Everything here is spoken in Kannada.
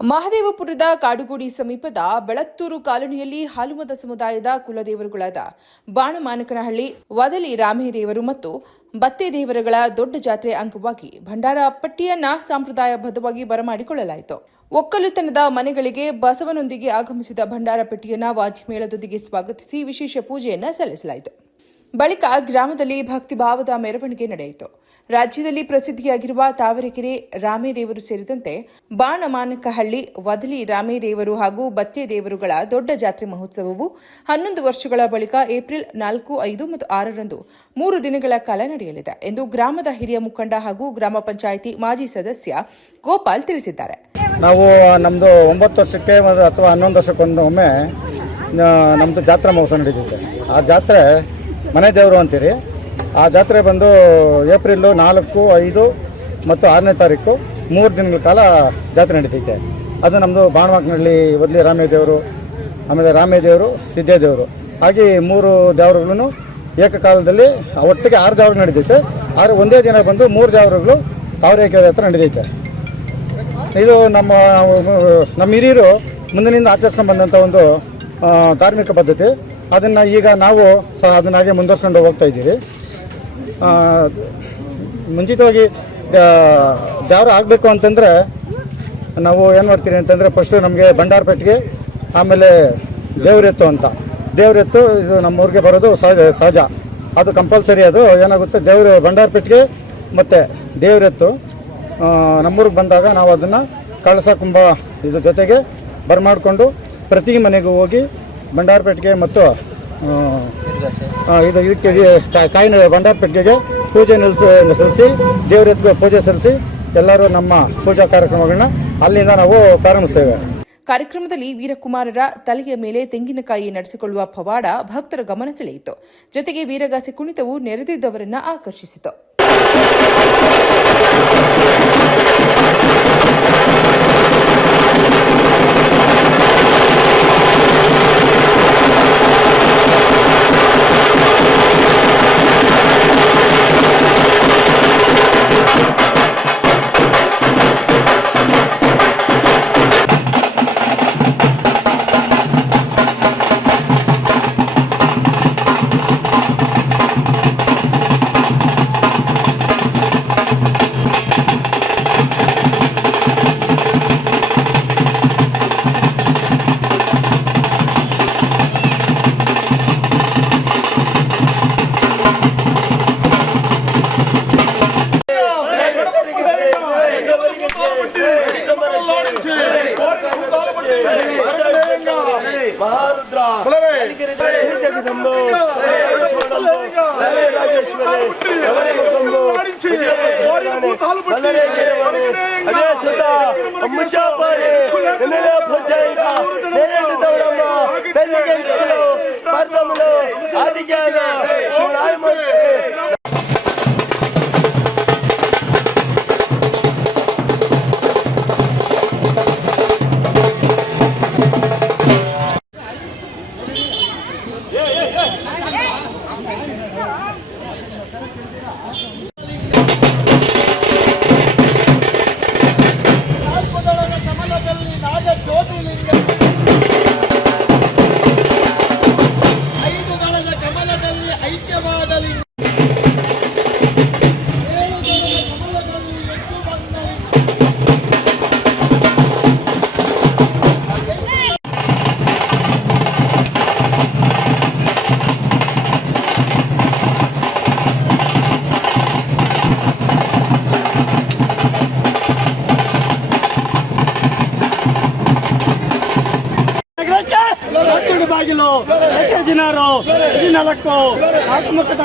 ಮಹದೇವಪುರದ ಕಾಡುಗೋಡಿ ಸಮೀಪದ ಬೆಳತ್ತೂರು ಕಾಲೋನಿಯಲ್ಲಿ ಹಾಲುಮತ ಸಮುದಾಯದ ಕುಲದೇವರುಗಳಾದ ಬಾಣಮಾನಕನಹಳ್ಳಿ ವದಲಿ ರಾಮೇದೇವರು ಮತ್ತು ಬತ್ತೇದೇವರುಗಳ ದೊಡ್ಡ ಜಾತ್ರೆ ಅಂಗವಾಗಿ ಭಂಡಾರ ಪಟ್ಟಿಯನ್ನ ಸಂಪ್ರದಾಯಬದ್ಧವಾಗಿ ಬರಮಾಡಿಕೊಳ್ಳಲಾಯಿತು. ಒಕ್ಕಲುತನದ ಮನೆಗಳಿಗೆ ಬಸವನೊಂದಿಗೆ ಆಗಮಿಸಿದ ಭಂಡಾರ ಪಟ್ಟಿಯನ್ನ ವಾದ್ಯಮೇಳದೊಂದಿಗೆ ಸ್ವಾಗತಿಸಿ ವಿಶೇಷ ಪೂಜೆಯನ್ನ ಸಲ್ಲಿಸಲಾಯಿತು. ಬಳಿಕ ಗ್ರಾಮದಲ್ಲಿ ಭಕ್ತಿಭಾವದ ಮೆರವಣಿಗೆ ನಡೆಯಿತು. ರಾಜ್ಯದಲ್ಲಿ ಪ್ರಸಿದ್ಧಿಯಾಗಿರುವ ತಾವರೆಕೆರೆ ರಾಮೇದೇವರು ಸೇರಿದಂತೆ ಬಾಣಮಾನಕಹಳ್ಳಿ ವದಲಿ ರಾಮೇದೇವರು ಹಾಗೂ ಬತ್ತೇದೇವರುಗಳ ದೊಡ್ಡ ಜಾತ್ರೆ ಮಹೋತ್ಸವವು 11 ವರ್ಷಗಳ ಬಳಿಕ ಏಪ್ರಿಲ್ 4, 5 ಮತ್ತು 6ರಂದು 3 ದಿನಗಳ ಕಾಲ ನಡೆಯಲಿದೆ ಎಂದು ಗ್ರಾಮದ ಹಿರಿಯ ಮುಖಂಡ ಹಾಗೂ ಗ್ರಾಮ ಪಂಚಾಯಿತಿ ಮಾಜಿ ಸದಸ್ಯ ಗೋಪಾಲ್ ತಿಳಿಸಿದ್ದಾರೆ. ನಾವು ನಮ್ಮದು 9 ವರ್ಷಕ್ಕೆ ಅಥವಾ 11 ವರ್ಷಕ್ಕೊಮ್ಮೆ ನಮ್ಮದು ಜಾತ್ರಾ ಮಹೋತ್ಸವ ನಡೀತಿದೆ. ಆ ಜಾತ್ರೆ ಮನೆ ದೇವರು ಅಂತೀರಿ. ಆ ಜಾತ್ರೆ ಬಂದು ಏಪ್ರಿಲ್ 4, 5 ಮತ್ತು 6ನೇ ತಾರೀಕು 3 ದಿನಗಳ ಕಾಲ ಜಾತ್ರೆ ನಡೀತೈತೆ. ಅದು ನಮ್ಮದು ಬಾಣಮಾನಕನಹಳ್ಳಿ ವದಲಿ ರಾಮೇದೇವರು, ಆಮೇಲೆ ರಾಮೇದೇವರು, ಸಿದ್ದೇದೇವರು ಹಾಗೆ 3 ದೇವರುಗಳನ್ನು ಏಕಕಾಲದಲ್ಲಿ ಒಟ್ಟಿಗೆ 6 ದೇವರು ನಡೀತೈತೆ. ಆದರೆ ಒಂದೇ ದಿನ ಬಂದು 3 ದೇವರುಗಳು ತಾವರೆಕೆರೆ ಹತ್ರ ನಡೀತೈತೆ. ಇದು ನಮ್ಮ ಹಿರಿಯರು ಮುಂದಿನಿಂದ ಆಚರಿಸ್ಕೊಂಡು ಬಂದಂಥ ಒಂದು ಧಾರ್ಮಿಕ ಪದ್ಧತಿ. ಅದನ್ನು ಈಗ ನಾವು ಸಹ ಅದನ್ನಾಗೆ ಮುಂದುವರ್ಸ್ಕೊಂಡು ಹೋಗ್ತಾ ಇದ್ದೀವಿ. ಮುಂಚಿತವಾಗಿ ದೇವರು ಆಗಬೇಕು ಅಂತಂದರೆ ನಾವು ಏನು ಮಾಡ್ತೀವಿ ಅಂತಂದರೆ ಫಸ್ಟು ನಮಗೆ ಭಂಡಾರ ಪೆಟ್ಟಿಗೆ, ಆಮೇಲೆ ದೇವರೆತ್ತು ಅಂತ. ದೇವರೆತ್ತು ಇದು ನಮ್ಮೂರಿಗೆ ಬರೋದು ಸಹಜ, ಅದು ಕಂಪಲ್ಸರಿ. ಅದು ಏನಾಗುತ್ತೆ, ಭಂಡಾರ ಪೆಟ್ಟಿಗೆ ಮತ್ತು ದೇವರೆತ್ತು ನಮ್ಮೂರಿಗೆ ಬಂದಾಗ ನಾವು ಅದನ್ನು ಕಳಸ ಕುಂಭ ಇದ್ರ ಜೊತೆಗೆ ಬರಮಾಡಿಕೊಂಡು ಪ್ರತಿ ಮನೆಗೂ ಹೋಗಿ ಭಂಡಾರ ಪೆಟ್ಟಿಗೆ ಮತ್ತು ಇದಕ್ಕೆ ಕಾಯಿನ ಭಂಡಾರ ಪೆಟ್ಟಿಗೆಗೆ ಪೂಜೆ ಸಲ್ಲಿಸಿ ದೇವರೆತ್ತಿಗೆ ಪೂಜೆ ಸಲ್ಲಿಸಿ ಎಲ್ಲರೂ ನಮ್ಮ ಪೂಜಾ ಕಾರ್ಯಕ್ರಮಗಳನ್ನ ಅಲ್ಲಿಂದ ನಾವು ಪ್ರಾರಂಭಿಸ್ತೇವೆ. ಕಾರ್ಯಕ್ರಮದಲ್ಲಿ ವೀರಕುಮಾರರ ತಲೆಯ ಮೇಲೆ ತೆಂಗಿನಕಾಯಿ ನಡೆಸಿಕೊಳ್ಳುವ ಪವಾಡ ಭಕ್ತರ ಗಮನ ಸೆಳೆಯಿತು. ಜೊತೆಗೆ ವೀರಗಾಸೆ ಕುಣಿತವು ನೆರೆದಿದ್ದವರನ್ನ ಆಕರ್ಷಿಸಿತು. ಬಾಗಿಲು ದಿನಾರು 14 ಆತ್ಮಕಟ